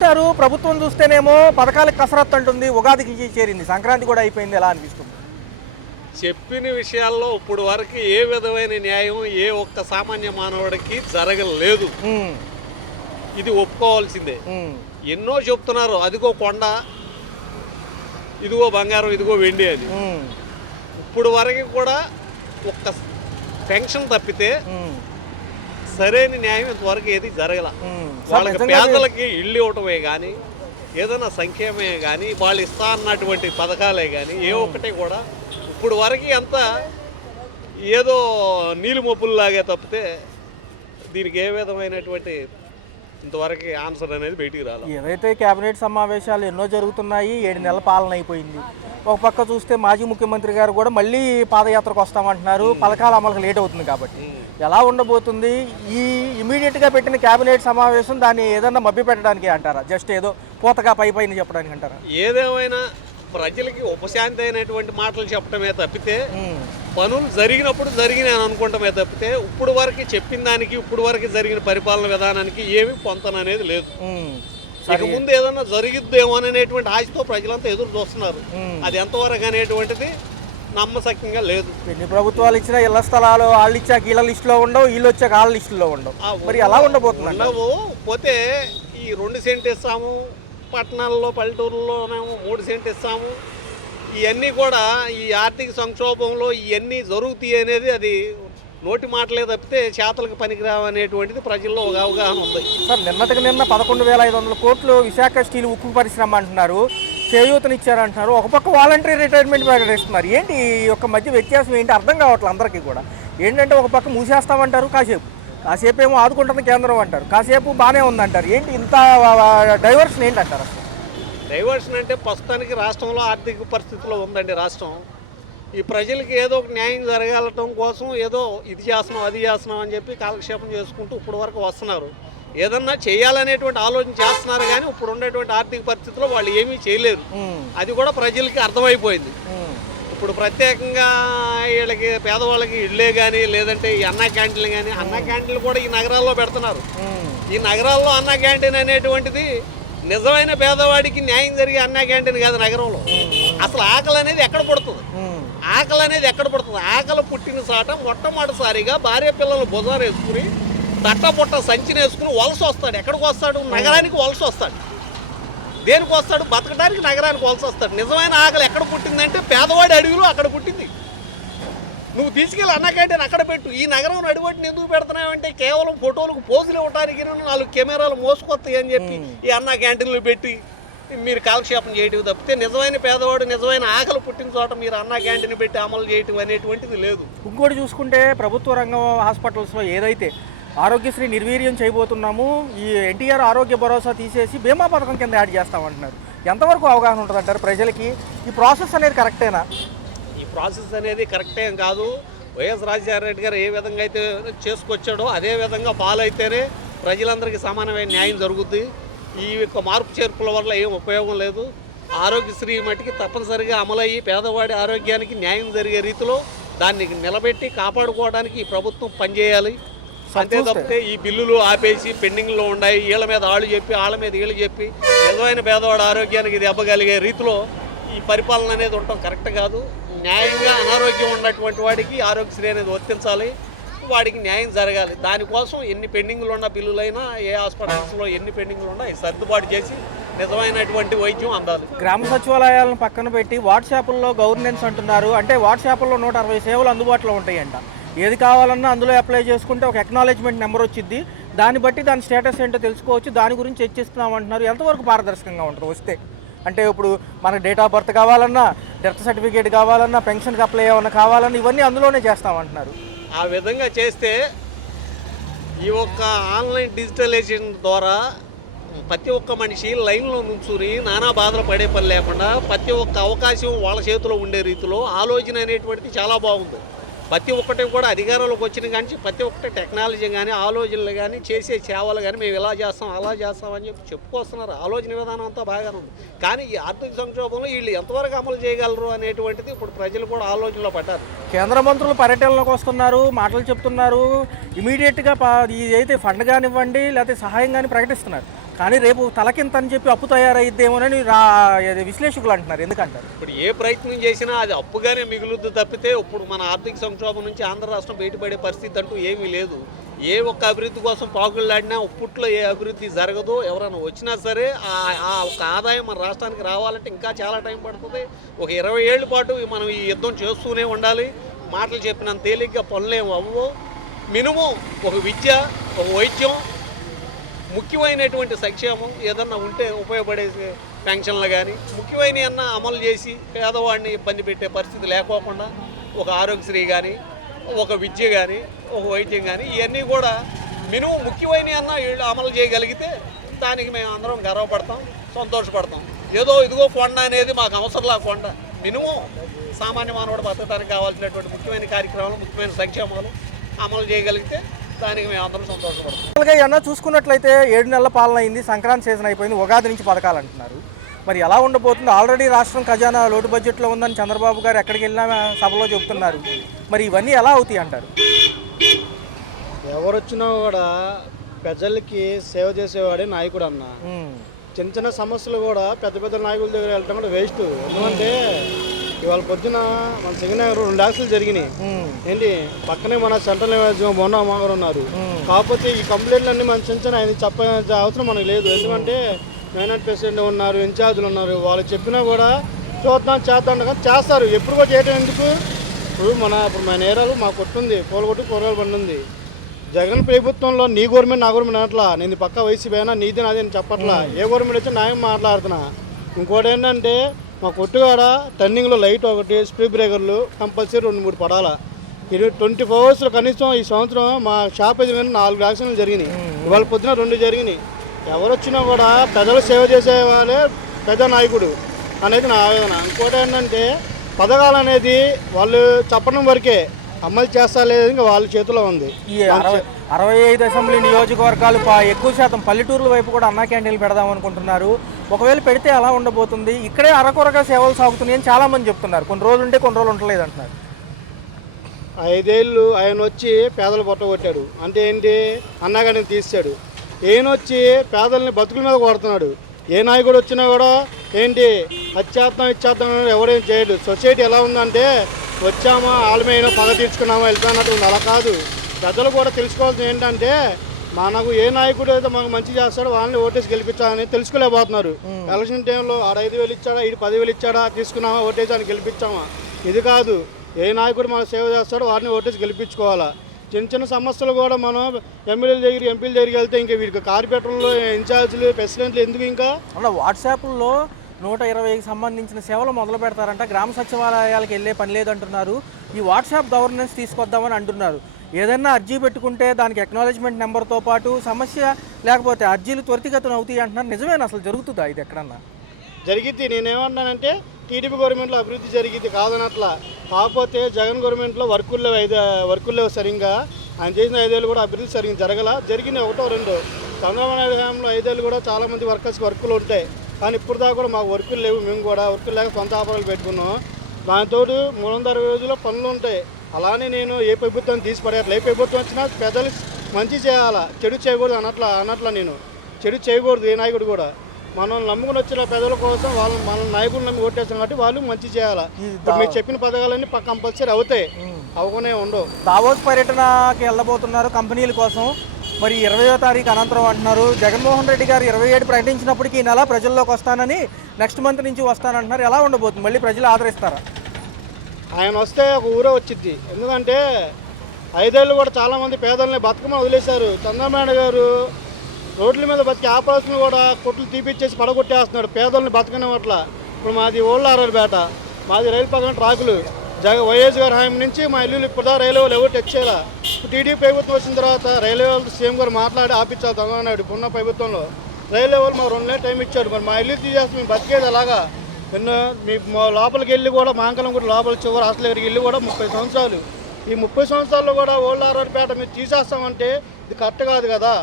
ప్రభుత్వం చూస్తేనేమో పథకాలకు కసరత్తు అంటుంది, ఉగాదికి చేరింది, సంక్రాంతి కూడా అయిపోయింది, ఎలా అనిపిస్తుంది? చెప్పిన విషయాల్లో ఇప్పుడు వరకు ఏ విధమైన న్యాయం ఏ ఒక్క సామాన్య మానవుడికి జరగలేదు. ఇది ఒప్పుకోవాల్సిందే. ఎన్నో చెప్తున్నారు, అదిగో కొండ, ఇదిగో బంగారం, ఇదిగో వెండి అని. ఇప్పుడు వరకు కూడా ఒక్క పెన్షన్ తప్పితే సరైన న్యాయం ఇంతవరకు ఏది జరగల. వాళ్ళకి పేదలకి ఇల్లు ఇవ్వటమే కానీ, ఏదైనా సంక్షేమమే కానీ, వాళ్ళు ఇస్తా అన్నటువంటి పథకాలే కానీ ఏ ఒక్కటి కూడా ఇప్పుడు వరకు అంతా ఏదో నీళ్ళు మబ్బుల్లాగే తప్పితే దీనికి ఏ విధమైనటువంటి ఇంతవరకు ఆన్సర్ అనేది బయటికి రాలేదు. ఏదైతే కేబినెట్ సమావేశాలు ఎన్నో జరుగుతున్నాయి, 7 నెలల పాలన అయిపోయింది. ఒక పక్క చూస్తే మాజీ ముఖ్యమంత్రి గారు కూడా మళ్ళీ పాదయాత్రకు వస్తామంటున్నారు, పథకాల అమలుకు లేట్ అవుతుంది కాబట్టి ఎలా ఉండబోతుంది? ఈ ఇమీడియట్గా పెట్టిన కేబినెట్ సమావేశం దాన్ని ఏదన్నా మభ్య పెట్టడానికి అంటారా, జస్ట్ ఏదో పూతగా పైన చెప్పడానికి అంటారా? ఏదేమైనా ప్రజలకి ఉపశాంతి అయినటువంటి మాటలు చెప్పడమే తప్పితే పనులు జరిగినప్పుడు జరిగినాయని అనుకుంటమే తప్పితే ఇప్పుడు వరకు చెప్పిన దానికి ఇప్పుడు వరకు జరిగిన పరిపాలన విధానానికి ఏమి పొంతననేది లేదు. ఇక ముందు ఏదన్నా జరిగిద్దేమో అనేటువంటి ఆశతో ప్రజలంతా ఎదురు చూస్తున్నారు. అది ఎంతవరకు అనేటువంటిది నమ్మశక్యంగా లేదు. ఎన్ని ప్రభుత్వాలు ఇచ్చినా ఇళ్ల స్థలాలు వాళ్ళు ఇచ్చాక వీళ్ళ లిస్టులో ఉండవు, వీళ్ళు వచ్చాక వాళ్ళ లిస్టులో ఉండవు. మరి ఎలా ఉండబోతుంది? ఉండవు. పోతే ఈ 2 సెంట్ ఇస్తాము, పట్టణాల్లో పల్లెటూరులోనేమో 3 సెంట్ ఇస్తాము, ఇవన్నీ కూడా ఈ ఆర్థిక సంక్షోభంలో ఇవన్నీ జరుగుతాయి అనేది అది నోటి మాటలే తప్పితే చేతలకు పనికిరావు అనేటువంటిది ప్రజల్లో ఒక అవగాహన ఉంది. సార్, నిన్న 11,500 కోట్లు విశాఖ స్టీల్ ఉక్కు పరిశ్రమ అంటున్నారు, చేయూతనిచ్చారంటున్నారు, ఒక పక్క వాలంటరీ రిటైర్మెంట్ ప్రకటిస్తున్నారు. ఏంటి ఈ యొక్క మధ్య వ్యత్యాసం ఏంటి అర్థం కావట్లేదు అందరికీ కూడా. ఏంటంటే ఒక పక్క మూసేస్తామంటారు, కాసేపు ఏమో ఆదుకుంటుంది కేంద్రం అంటారు, కాసేపు బాగానే ఉందంటారు. ఏంటి ఇంత డైవర్షన్ ఏంటి అంటారు? అసలు డైవర్షన్ అంటే ప్రస్తుతానికి రాష్ట్రంలో ఆర్థిక పరిస్థితిలో ఉందండి రాష్ట్రం. ఈ ప్రజలకి ఏదో ఒక న్యాయం జరగలటం కోసం ఏదో ఇది చేస్తున్నాం అది చేస్తున్నాం అని చెప్పి కాలక్షేపం చేసుకుంటూ ఇప్పుడు వరకు వస్తున్నారు. ఏదన్నా చేయాలనేటువంటి ఆలోచన చేస్తున్నారు కానీ ఇప్పుడు ఉండేటువంటి ఆర్థిక పరిస్థితిలో వాళ్ళు ఏమీ చేయలేరు. అది కూడా ప్రజలకి అర్థమైపోయింది. ఇప్పుడు ప్రత్యేకంగా వీళ్ళకి పేదవాళ్ళకి ఇళ్ళే కానీ లేదంటే ఈ అన్నా క్యాంటీన్లు కానీ, అన్నా క్యాంటీన్లు కూడా ఈ నగరాల్లో పెడుతున్నారు. ఈ నగరాల్లో అన్నా క్యాంటీన్ అనేటువంటిది నిజమైన పేదవాడికి న్యాయం జరిగే అన్నా క్యాంటీన్ కాదు నగరంలో. అసలు ఆకలి అనేది ఎక్కడ పడుతుంది? ఆకలి పుట్టిన చాట మొట్టమొదటిసారిగా భార్య పిల్లలు భుజాలు వేసుకుని తట్టపొట్ట సంచిని వేసుకుని వలస వస్తాడు. ఎక్కడికి వస్తాడు? నగరానికి వలస వస్తాడు. దేనికి వస్తాడు? బతకడానికి నగరానికి వలస వస్తాడు. నిజమైన ఆకలి ఎక్కడ పుట్టిందంటే పేదవాడి అడుగులో అక్కడ పుట్టింది. నువ్వు తీసుకెళ్ళి అన్న క్యాంటీన్ అక్కడ పెట్టు. ఈ నగరం నడిబొట్టిని ఎందుకు పెడుతున్నావంటే కేవలం ఫోటోలకు పోజులు ఇవ్వడానికి 4 కెమెరాలు మోసుకొస్తాయి అని చెప్పి ఈ అన్న క్యాంటీన్లు పెట్టి మీరు కాలక్షేపం చేయటం తప్పితే నిజమైన పేదవాడు నిజమైన ఆకలి పుట్టిన చోట మీరు అన్న క్యాంటీన్ పెట్టి అమలు చేయటం అనేటువంటిది లేదు. ఇంకోటి చూసుకుంటే ప్రభుత్వ రంగం హాస్పిటల్స్లో ఏదైతే ఆరోగ్యశ్రీ నిర్వీర్యం చేయబోతున్నాము, ఈ ఎన్టీఆర్ ఆరోగ్య భరోసా తీసేసి బీమా పథకం కింద యాడ్ చేస్తామంటున్నారు. ఎంతవరకు అవగాహన ఉంటుంది అంటారు ప్రజలకి? ఈ ప్రాసెస్ అనేది కరెక్టేనా? ఈ ప్రాసెస్ అనేది కరెక్టే కాదు. వైఎస్ రాజశేఖర రెడ్డి గారు ఏ విధంగా అయితే చేసుకొచ్చాడో అదే విధంగా ఫాలో అయితేనే ప్రజలందరికీ సమానమైన న్యాయం జరుగుద్ది. ఈ యొక్క మార్పు చేర్పుల వల్ల ఏం ఉపయోగం లేదు. ఆరోగ్యశ్రీ మట్టికి తప్పనిసరిగా అమలయ్యి పేదవాడి ఆరోగ్యానికి న్యాయం జరిగే రీతిలో దాన్ని నిలబెట్టి కాపాడుకోవడానికి ఈ ప్రభుత్వం పనిచేయాలి. అంతే తప్పితే ఈ బిల్లులు ఆపేసి పెండింగ్లో ఉన్నాయి, వీళ్ళ మీద వాళ్ళు చెప్పి వాళ్ళ మీద వీళ్ళు చెప్పి నిజమైన పేదవాడి ఆరోగ్యానికి దెబ్బగలిగే రీతిలో ఈ పరిపాలన అనేది ఉండటం కరెక్ట్ కాదు. న్యాయంగా అనారోగ్యం ఉన్నటువంటి వాడికి ఆరోగ్యశ్రీ అనేది వర్తించాలి, వాడికి న్యాయం జరగాలి. దానికోసం ఎన్ని పెండింగ్లు ఉన్న బిల్లులైనా ఏ హాస్పిటల్స్లో ఎన్ని పెండింగ్లు ఉన్నా సర్దుబాటు చేసి నిజమైనటువంటి వైద్యం అందాలి. గ్రామ సచివాలయాలను పక్కన పెట్టి వాట్సాప్లో గవర్నెన్స్ అంటున్నారు. అంటే వాట్సాప్లో 160 సేవలు అందుబాటులో ఉంటాయంట. ఏది కావాలన్నా అందులో అప్లై చేసుకుంటే ఒక అక్నాలెడ్జ్మెంట్ నెంబర్ వచ్చింది, దాన్ని బట్టి దాని స్టేటస్ ఏంటో తెలుసుకోవచ్చు, దాని గురించి చర్చిస్తున్నాం అంటున్నారు. ఎంతవరకు పారదర్శకంగా ఉంటుంది వస్తే? అంటే ఇప్పుడు మనకు డేట్ ఆఫ్ బర్త్ కావాలన్నా, డెత్ సర్టిఫికేట్ కావాలన్నా, పెన్షన్కి అప్లై ఏమన్నా కావాలన్నా ఇవన్నీ అందులోనే చేస్తామంటున్నారు. ఆ విధంగా చేస్తే ఈ ఒక్క ఆన్లైన్ డిజిటలైజేషన్ ద్వారా ప్రతి ఒక్క మనిషి లైన్లో నుంచుని నానా బాధలు పడే పని లేకుండా ప్రతి ఒక్క అవకాశం వాళ్ళ చేతిలో ఉండే రీతిలో ఆలోచన అనేటువంటిది చాలా బాగుంది. ప్రతి ఒక్కటి కూడా అధికారంలోకి వచ్చిన కానీ ప్రతి ఒక్కటి టెక్నాలజీ కానీ ఆలోచనలు కానీ చేసే సేవలు కానీ మేము ఇలా చేస్తాం అలా చేస్తామని చెప్పి చెప్పుకొస్తున్నారు. ఆలోచన విధానం అంతా బాగానే ఉంది. కానీ ఈ ఆర్థిక సంక్షోభంలో వీళ్ళు ఎంతవరకు అమలు చేయగలరు అనేటువంటిది ఇప్పుడు ప్రజలు కూడా ఆలోచనలో పడ్డారు. కేంద్ర మంత్రులు పర్యటనలోకి వస్తున్నారు, మాటలు చెప్తున్నారు, ఇమీడియట్గా ఇది అయితే ఫండ్ కానివ్వండి లేకపోతే సహాయం కానీ ప్రకటిస్తున్నారు. కానీ రేపు తలకింత అని చెప్పి అప్పు తయారైద్దేమోనని విశ్లేషకులు అంటున్నారు. ఎందుకంటారు? ఇప్పుడు ఏ ప్రయత్నం చేసినా అది అప్పుగానే మిగులుద్దు తప్పితే ఇప్పుడు మన ఆర్థిక సంక్షోభం నుంచి ఆంధ్ర రాష్ట్రం బయటపడే పరిస్థితి అంటూ ఏమీ లేదు. ఏ ఒక్క అభివృద్ధి కోసం పాకులాడినా ఉప్పుట్లో ఏ అభివృద్ధి జరగదు. ఎవరైనా వచ్చినా సరే ఆ ఒక ఆదాయం మన రాష్ట్రానికి రావాలంటే ఇంకా చాలా టైం పడుతుంది. ఒక 20 ఏళ్ళ పాటు మనం ఈ యుద్ధం చేస్తూనే ఉండాలి. మాటలు చెప్పినంత తేలిగ్గా పనులేము అవ్వవు. మినిమం ఒక విద్య, ఒక వైద్యం, ముఖ్యమైనటువంటి సంక్షేమం ఏదన్నా ఉంటే ఉపయోగపడే పెన్షన్లు కానీ ముఖ్యమైన అన్న అమలు చేసి పేదవాడిని ఇబ్బంది పెట్టే పరిస్థితి లేకోకుండా ఒక ఆరోగ్యశ్రీ కానీ, ఒక విద్య కానీ, ఒక వైద్యం కానీ ఇవన్నీ కూడా మినిమం ముఖ్యమైన అన్న వీళ్ళు అమలు చేయగలిగితే దానికి మేము అందరం గర్వపడతాం, సంతోషపడతాం. ఏదో ఇదిగో కొండ అనేది మాకు అవసరంలా కొండ. మినిమం సామాన్య మానవుడు బతకడానికి కావాల్సినటువంటి ముఖ్యమైన కార్యక్రమాలు, ముఖ్యమైన సంక్షేమాలు అమలు చేయగలిగితే దానికి మేము అందరం సంతోషపడతాం. ఏమన్నా చూసుకున్నట్లయితే 7 నెలల పాలన అయింది, సంక్రాంతి సీజన్ అయిపోయింది, ఉగాది నుంచి పథకాలు అంటున్నారు. మరి ఎలా ఉండబోతుంది? ఆల్రెడీ రాష్ట్రం ఖజానా లోటు బడ్జెట్లో ఉందని చంద్రబాబు గారు ఎక్కడికి వెళ్ళినా సభలో చెబుతున్నారు. మరి ఇవన్నీ ఎలా అవుతాయి అంటారు? ఎవరొచ్చినా కూడా ప్రజలకి సేవ చేసేవాడే నాయకుడు అన్న. చిన్న చిన్న సమస్యలు కూడా పెద్ద పెద్ద నాయకుల దగ్గర వెళ్ళటం కూడా వేస్ట్. ఎందుకంటే ఇవాళ పొద్దున మన సింగనగర్ 2 యాక్సిడెంట్లు జరిగినాయి. ఏంటి పక్కనే మన సెంట్రల్ నియోజకవర్గం బొండా అమ్మగారు ఉన్నారు. కాకపోతే ఈ కంప్లైంట్లు అన్ని మన చిన్న చిన్న ఆయన చెప్పే అవసరం మనకు లేదు. ఎందుకంటే మేనేజ్ ప్రెసిడెంట్ ఉన్నారు, ఇన్ఛార్జీలు ఉన్నారు. వాళ్ళు చెప్పినా కూడా చూద్దాం చేద్దాం కానీ చేస్తారు. ఎప్పుడు కూడా చేయటం ఎందుకు? ఇప్పుడు మన ఏరియాలో మా కొట్టుంది, పూలకొట్టు కూరగాయలు బండి ఉంది. జగన్ ప్రభుత్వంలో నీ గవర్నమెంట్ నా గవర్నమెంట్ అనట్లా, నేను పక్క వైసీపీ అయినా నీది నాది అని చెప్పట్లా. ఏ గవర్నమెంట్ వచ్చి న్యాయం మాట్లాడుతున్నా. ఇంకోటి ఏంటంటే మా కొట్టుగాడ టర్నింగ్లో లైట్ ఒకటి, స్పీడ్ బ్రేకర్లు కంపల్సరీ 2-3 పడాలా. 24 అవర్స్లో కనీసం ఈ సంవత్సరం మా షాప్ ఎదురు 4 యాక్సిడెంట్లు జరిగినాయి. ఇవాళ పొద్దున 2 జరిగినాయి. ఎవరు వచ్చినా కూడా ప్రజలు సేవ చేసే వాళ్ళే పెద్ద నాయకుడు అనేది నా ఆవేదన. ఇంకోటి ఏంటంటే పథకాలు అనేది వాళ్ళు చెప్పడం వరకే, అమలు చేస్తా లేదు ఇంకా వాళ్ళ చేతిలో ఉంది. ఈ 65 అసెంబ్లీ నియోజకవర్గాలు ఎక్కువ శాతం పల్లెటూర్ల వైపు కూడా అన్నా క్యాంటీన్లు పెడదాం అనుకుంటున్నారు. ఒకవేళ పెడితే ఎలా ఉండబోతుంది? ఇక్కడే అరకొరగా సేవలు సాగుతున్నాయని చాలామంది చెప్తున్నారు. కొన్ని రోజులు ఉంటే కొన్ని రోజులు ఉండలేదు అంటున్నారు. 5 ఏళ్ళు ఆయన వచ్చి పేదలు పొట్టగొట్టాడు. అంటే ఏంటి? అన్నగారిని తీసాడు. ఈయన వచ్చి పేదల్ని బతుకుల మీద కొడుతున్నాడు. ఏ నాయకుడు వచ్చినా కూడా ఏంటి ఇచ్చేద్దాం ఎవరేం చేయడు. సొసైటీ ఎలా ఉందంటే వచ్చామా ఆలమైనా పగ తీర్చుకున్నామా వెళ్ళిపోయినట్టు ఉంది. అలా కాదు. ప్రజలు కూడా తెలుసుకోవాల్సింది ఏంటంటే మనకు ఏ నాయకుడు అయితే మనకు మంచి చేస్తాడో వాళ్ళని ఓటేసి గెలిపించాలని తెలుసుకోలేకపోతున్నారు. ఎలక్షన్ టైంలో 5,000 ఇచ్చాడా, 10,000 ఇచ్చాడా, తీసుకున్నామా ఓటేసి అని గెలిపించామా? ఇది కాదు. ఏ నాయకుడు మన సేవ చేస్తాడో వారిని ఓటేసి గెలిపించుకోవాలా. చిన్న చిన్న సమస్యలు కూడా మనం ఎమ్మెల్యేల దగ్గర, ఎంపీల దగ్గరికి వెళ్తే ఇంకా వీరికి కార్పొరేటర్లు, ఇన్ఛార్జీలు, ప్రెసిడెంట్లు ఎందుకు ఇంకా అలా వాట్సాప్లో 120కి సంబంధించిన సేవలు మొదలు పెడతారంట. గ్రామ సచివాలయాలకు వెళ్ళే పని లేదంటున్నారు. ఈ వాట్సాప్ గవర్నెన్స్ తీసుకొద్దామని అంటున్నారు. ఏదైనా అర్జీ పెట్టుకుంటే దానికి అక్నాలెడ్జ్మెంట్ నెంబర్తో పాటు సమస్య లేకపోతే అర్జీలు త్వరితగతిన అవుతాయి అంటున్నారు. నిజమేనా? అసలు జరుగుతుందా ఇది ఎక్కడన్నా? జరిగిద్ది. నేనేమన్నానంటే టీడీపీ గవర్నమెంట్లో అభివృద్ధి జరిగింది కాదనట్లా. కాకపోతే జగన్ గవర్నమెంట్లో వర్కుల్లో సరిగ్గా ఆయన చేసిన 5 ఏళ్ళు కూడా అభివృద్ధి సరిగ్గా జరిగింది 1-2. చంద్రబాబు నాయుడు హయాంలో 5 ఏళ్ళు కూడా చాలామంది వర్కర్స్కి వర్కులు ఉంటాయి. కానీ ఇప్పుడు దాకా కూడా మాకు వర్కులు లేవు. మేము కూడా వర్కులు లేక సొంత ఆపరాలు పెట్టుకున్నాం. దాంతో 360 రోజుల్లో పనులు ఉంటాయి. అలానే నేను ఏ ప్రభుత్వం తీసి పడేట్లా. ఏ ప్రభుత్వం వచ్చినా పెద్దలు మంచి చేయాలా, చెడు చేయకూడదు అన్నట్లా. నేను చెడు చేయకూడదు ఏ నాయకుడు కూడా. మనం నమ్ముకుని వచ్చిన ప్రజల కోసం మన నాయకులు నమ్మి ఓటేస్తాం కాబట్టి వాళ్ళు మంచి చేయాలా. మీరు చెప్పిన పథకాలన్నీ కంపల్సరీ అవుతాయి, అవగానే ఉండవు. దావోస్ పర్యటనకి వెళ్ళబోతున్నారు కంపెనీల కోసం. మరి 20వ తారీఖు అనంతరం అంటున్నారు. జగన్మోహన్ రెడ్డి గారు 27 ప్రకటించినప్పటికీ ఈ నెల ప్రజల్లోకి వస్తానని, నెక్స్ట్ మంత్ నుంచి వస్తానంటున్నారు. ఎలా ఉండబోతుంది? మళ్ళీ ప్రజలు ఆదరిస్తారా? ఆయన వస్తే ఒక ఊరే వచ్చింది. ఎందుకంటే 5 ఏళ్ళు కూడా చాలామంది పేదల్ని బతకమని వదిలేశారు. చంద్రబాబు గారు రోడ్ల మీద బతికి ఆపరేషన్ కూడా కొట్లు తీపిచ్చేసి పడగొట్టేస్తున్నాడు. పేదల్ని బతకనివ్వట్ల. ఇప్పుడు మాది ఓళ్ళారారుపేట, మాది రైలు పక్కన ట్రాకులు. వైఎస్ గారి హామీ నుంచి మా ఇల్లు ఇప్పుడు రైల్వే వాళ్ళు ఎవరు తెచ్చేలా. ఇప్పుడు టీడీపీ ప్రభుత్వం వచ్చిన తర్వాత రైల్వే వాళ్ళు సీఎం గారు మాట్లాడి ఆపించాలి చంద్రబాబు ఇప్పుడున్న ప్రభుత్వంలో. రైల్వే వాళ్ళు మాకు 2 నెలలు టైం ఇచ్చాడు. మరి మా ఇల్లు తీసేస్తే మేము బతికేది అలాగా. మీ లోపలికి వెళ్ళి కూడా మాంకలం కూడా లోపల చివరి హాస్టల్ దగ్గరికి వెళ్ళి కూడా 30 సంవత్సరాలు. ఈ 30 సంవత్సరాల్లో కూడా ఓళ్ళారారుపేట మీరు తీసేస్తామంటే ఇది కరెక్ట్ కాదు కదా.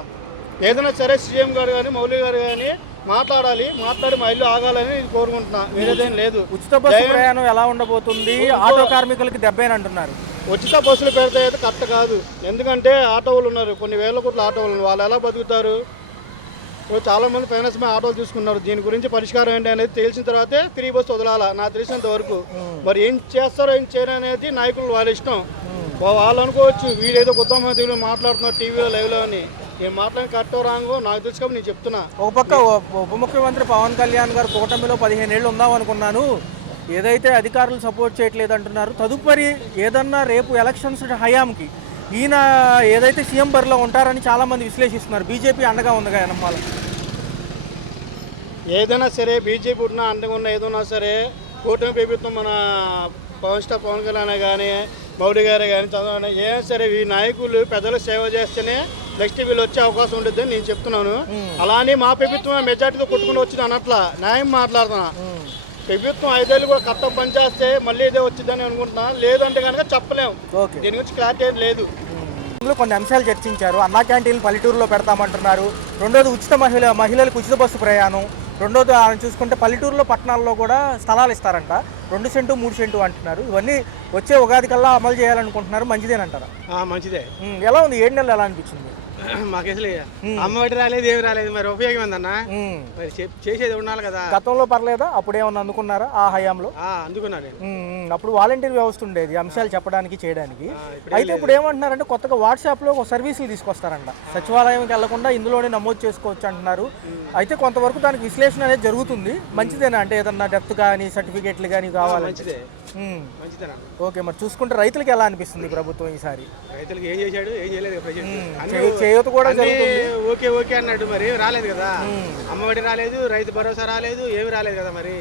ఏదైనా సరే సీఎం గారు కానీ మౌలి గారు కానీ మాట్లాడి మా ఇల్లు ఆగాలని కోరుకుంటున్నా. వేరేదేం లేదు. ఉచిత బస్సు ప్రయాణం ఎలా ఉండబోతుంది? ఆటో కార్మికులకి దెబ్బేనంటున్నారు. ఉచిత బస్సులు పెడితే అయితే కరెక్ట్ కాదు. ఎందుకంటే ఆటోలు ఉన్నారు, కొన్ని వేల కోట్ల ఆటోలు. వాళ్ళు ఎలా బతుకుతారు? ఇప్పుడు చాలా మంది ఫైనాన్స్ మీద ఆటోలు తీసుకున్నారు. దీని గురించి పరిష్కారం ఏంటి అనేది తెలిసిన తర్వాతే ఫ్రీ బస్ వదలాలా నాకు తెలిసినంత వరకు. మరి ఏం చేస్తారో ఏం చేయరు అనేది నాయకులు వాళ్ళ ఇష్టం. వాళ్ళు అనుకోవచ్చు వీడేదో కొత్త మంత్రులు మాట్లాడుతున్నారు టీవీలో లైవ్లో అని. ఏం మాట్లాడి కరెక్టో రాంగో నాకు తెలుసు కాబట్టి నేను చెప్తున్నా. ఒక పక్క ఉప ముఖ్యమంత్రి పవన్ కళ్యాణ్ గారు కూటమిలో 15 ఏళ్ళు ఉందాం అనుకున్నాను, ఏదైతే అధికారులు సపోర్ట్ చేయట్లేదు అంటున్నారు, తదుపరి ఏదన్నా రేపు ఎలక్షన్స్ హయాంకి ఈయన ఏదైతే సీఎం బరిలో ఉంటారని చాలామంది విశ్లేషిస్తున్నారు. బీజేపీ అండగా ఉందిగా నమ్మాలి. ఏదైనా సరే బీజేపీ ఉన్నా అండగా ఉన్న ఏదైనా సరే కూటమి ప్రభుత్వం మన పవన్ కళ్యాణ్ కానీ మోడీ గారు కానీ చంద్రబాబు ఏమైనా సరే ఈ నాయకులు ప్రజలకు సేవ చేస్తేనే నెక్స్ట్ వీళ్ళు వచ్చే అవకాశం ఉంటుంది అని నేను చెప్తున్నాను. అలానే మా ప్రభుత్వం మెజార్టీతో కొట్టుకుని వచ్చింది అన్నట్ల న్యాయం మాట్లాడుతున్నా. ప్రభుత్వం 5 ఏళ్ళు కూడా కరెక్ట్గా పనిచేస్తే మళ్ళీ ఇదే వచ్చిందని అనుకుంటున్నా. లేదంటే కనుక చెప్పలేము. దీని గురించి క్లారిటీ ఏం లేదు. కొన్ని అంశాలు చర్చించారు. అన్నా క్యాంటీన్లు పల్లెటూరులో పెడతామంటున్నారు. రెండోది ఉచిత మహిళలకు ఉచిత బస్సు ప్రయాణం. రెండోది ఆయన చూసుకుంటే పల్లెటూరులో పట్టణాల్లో కూడా స్థలాలు ఇస్తారంట. 2 సెంటు 3 సెంటు అంటున్నారు. ఇవన్నీ వచ్చే ఉగాది కల్లా అమలు చేయాలనుకుంటున్నారు. మంచిదేనంటారా? మంచిదే. ఎలా ఉంది 7 నెలలు ఎలా అనిపించింది? మాకు అసలు అమ్మఒడి రాలేదు, ఏమి రాలేదు. మరి ఉపయోగం ఏందన్నా? మరి చేసేది ఉండాలి కదా. గతంలో పర్లేదా? అప్పుడు ఏమన్నా అందుకున్నారా ఆ హయాంలో? అందుకున్నా నేను. అప్పుడు వాలంటీర్ వ్యవస్థ ఉండేది అంశాలు చెప్పడానికి చేయడానికి. అయితే ఇప్పుడు ఏమంటున్నారంటే కొత్తగా వాట్సాప్లో ఒక సర్వీసులు తీసుకొస్తారంట. సచివాలయంకి వెళ్లకుండా ఇందులోనే నమోదు చేసుకోవచ్చు అంటున్నారు. అయితే కొంతవరకు దానికి విశ్లేషణ అనేది జరుగుతుంది. మంచిదేనా? అంటే ఏదన్నా డెప్త్ కానీ సర్టిఫికేట్లు కానీ కావాలి. ఓకే, మరి చూసుకుంటే రైతులకి ఎలా అనిపిస్తుంది ప్రభుత్వం ఈసారి? రైతులకి ఏం చేశాడు, ఏం చేయలేదు. చేయూత కూడా ఓకే ఓకే అన్నాడు, మరి రాలేదు కదా. అమ్మఒడి రాలేదు, రైతు భరోసా రాలేదు, ఏమి రాలేదు కదా. మరి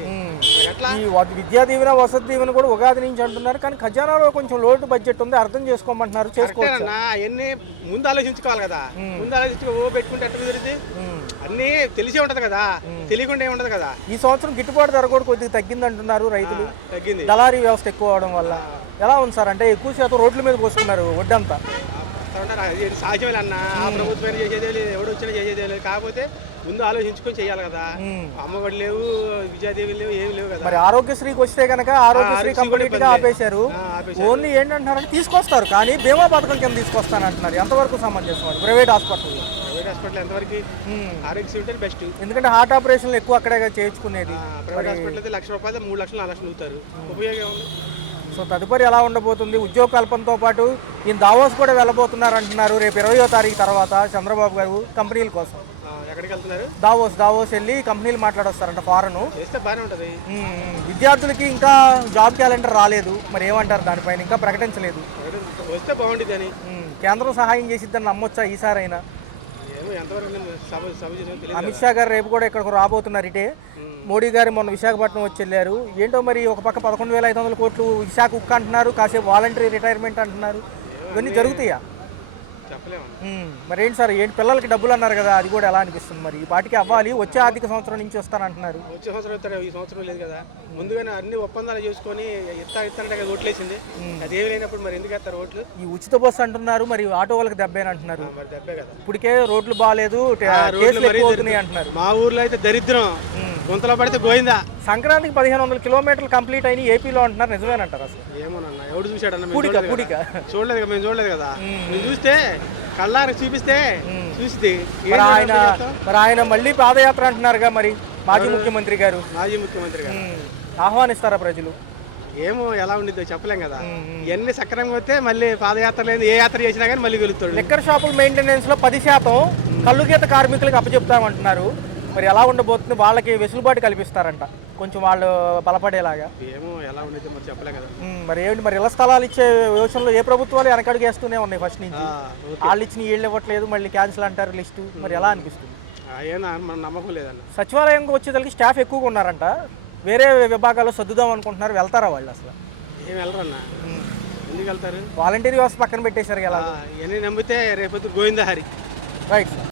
ఎట్లా? ఈ విద్యా దీవెన వసతి దీవెన కూడా ఉగాది నుంచి అంటున్నారు. కానీ ఖజానాలో కొంచెం లోటు బడ్జెట్ ఉంది, అర్థం చేసుకోమంటున్నారు. చేసుకోవచ్చు. అవన్నీ ముందు ఆలోచించుకోవాలి కదా. ముందు ఆలోచించుకో పెట్టుకుంటే ఎట్లా కుదిరింది? అన్నీ తెలిసే ఉంటది కదా, తెలియకుండా ఏముంటది కదా. ఈ సంవత్సరం గిట్టుబాటు ధర కూడా కొద్దిగా తగ్గింది అంటున్నారు రైతులు. తగ్గింది. దళారీ వ్యవస్థ ఎక్కువ అవడం వల్ల. ఎలా ఉంది సార్? అంటే ఎక్కువ శాతం రోడ్ల మీద పోసుకున్నారు వడ్డంతా. సాధ్యమే అన్న. ఆ ప్రభుత్వం చేసేదే లేదు, ఎవడు వచ్చినా చేసేదే లేదు. కాకపోతే ముందు ఆలోచించుకొని చేయాలి కదా. అమ్మఒడి లేవు, విద్యాదేవి లేవు, ఏమి లేవు కదా. మరి ఆరోగ్యశ్రీకి వస్తే కనుక ఆరోగ్యశ్రీ కంప్లీట్ గా ఆపేశారు. ఓన్లీ ఏంటంటారంటే తీసుకొస్తారు, కానీ బీమా పథకం కింద తీసుకొస్తానంటున్నారు. ఎంతవరకు సమంజసం? ప్రైవేట్ హాస్పిటల్ ఎంతవరకు ఆరోగ్యశ్రీ ఉంటే బెస్ట్. ఎందుకంటే హార్ట్ ఆపరేషన్లు ఎక్కువ అక్కడే చేయించుకునేది. ప్రైవేట్ హాస్పిటల్ అయితే ₹1,00,000 3 లక్షలు 4 లక్షలు అవుతారు. ఉపయోగం ఉంది. సో తదుపరి ఎలా ఉండబోతుంది? ఉద్యోగ కల్పనతో పాటు ఈయన దావోస్ కూడా వెళ్ళబోతున్నారు అంటున్నారు. రేపు 20వ తారీఖు తర్వాత చంద్రబాబు గారు కంపెనీల కోసం ఎక్కడికి వెళ్తున్నారు? దావోస్ వెళ్ళి కంపెనీలు మాట్లాడొస్తారంట. ఫారెన్ చేస్తే బాగానే ఉంటుంది. విద్యార్థులకి ఇంకా జాబ్ క్యాలెండర్ రాలేదు. మరి ఏమంటారు దానిపైన? ఇంకా ప్రకటించలేదు. వస్తే బాగుంటుంది అని. కేంద్రం సహాయం చేసిద్దని నమ్మొచ్చా ఈసారైనా? అమిత్ షా గారు రేపు కూడా ఇక్కడికి రాబోతున్నారు. ఇటే మోడీ గారు మొన్న విశాఖపట్నం వచ్చి వెళ్ళారు. ఏంటో మరి ఒక పక్క 11,500 కోట్లు విశాఖ ఉక్క అంటున్నారు, కాసేపు వాలంటరీ రిటైర్మెంట్ అంటున్నారు. ఇవన్నీ జరుగుతాయా? మరి ఏంటి సార్, ఏంటి పిల్లలకి డబ్బులు అన్నారు కదా, అది కూడా ఎలా అనిపిస్తుంది? మరి ఈ పాటికి అవ్వాలి. వచ్చే ఆర్థిక సంవత్సరం నుంచి వస్తానంటున్నారు. వచ్చే సంవత్సరం ఇస్తారు, ఈ సంవత్సరం లేదు కదా. ముందుగానే అన్ని ఒప్పందాలు చేసుకొని ఇస్తారంటే కదా ఓట్లు వేసింది. అదేమి లేనప్పుడు మరి ఎందుకు వేస్తారు ఓట్లు? ఈ ఉచిత బస్సు అంటున్నారు, మరి ఆటో వాళ్ళకి దెబ్బేని అంటున్నారు. మరి దెబ్బే కదా. ఇప్పటికే రోడ్లు బాగాలేదు, అంటున్నారు. మా ఊర్లో అయితే దరిద్రం, గుంతలో పడితే గోయిందా. సంక్రాంతికి 1500 కిలోమీటర్లు కంప్లీట్ అయిన ఏపీలో అంటున్నారు. నిజమేనంటారు? అసలు ఏమోనన్నా, ఎవడు చూశాడన్న? చూడలేదు, మేము చూడలేదు కదా. మేము చూస్తే కళ్ళారు చూపిస్తే చూసి. మరి ఆయన మళ్ళీ పాదయాత్ర అంటున్నారుగా, మరి మాజీ ముఖ్యమంత్రి గారు ఆహ్వానిస్తారా ప్రజలు? ఏమో ఎలా ఉండిద్దో చెప్పలేం కదా. ఇవన్నీ సక్రమంగా వస్తే మళ్ళీ పాదయాత్ర లేదు, ఏ యాత్ర చేసినా కానీ మళ్ళీ గెలుస్తాడు. లిక్కర్ షాపుల మెయింటెనెన్స్ లో 10% కల్లుగీత కార్మికులకు అప్పచెప్తామంటున్నారు. మరి ఎలా ఉండబోతుంది? వాళ్ళకి వెసులుబాటు కల్పిస్తారంట, కొంచెం వాళ్ళు బలపడేలాగా. ఏమో ఎలా ఉండేది మరి చెప్పలేం కదా. మరి ఏంటి మరి ఇళ్ల స్థలాలు ఇచ్చే యోచనలో ఏ ప్రభుత్వాలు వెనకడుగు వేస్తూనే ఉన్నాయి ఫస్ట్ నుంచి. వాళ్ళు ఇచ్చిన వీళ్ళు ఇవ్వట్లేదు, మళ్ళీ క్యాన్సిల్ అంటారు లిస్టు. మరి ఎలా అనిపిస్తుంది? మన నమ్మకం లేదన్న. సచివాలయంకి వచ్చేదానికి స్టాఫ్ ఎక్కువగా ఉన్నారంట, వేరే విభాగాల్లో సర్దుదాం అనుకుంటున్నారు. వెళ్తారా వాళ్ళు? అసలు ఏం వెళ్ళరన్నా. ఎందుకు వెళ్తారు? వాలంటీర్ వ్యవస్థ పక్కన పెట్టేశారు కదా. ఇవన్నీ నమ్మితే రేపొద్దు గోవిందా హరి. రైట్.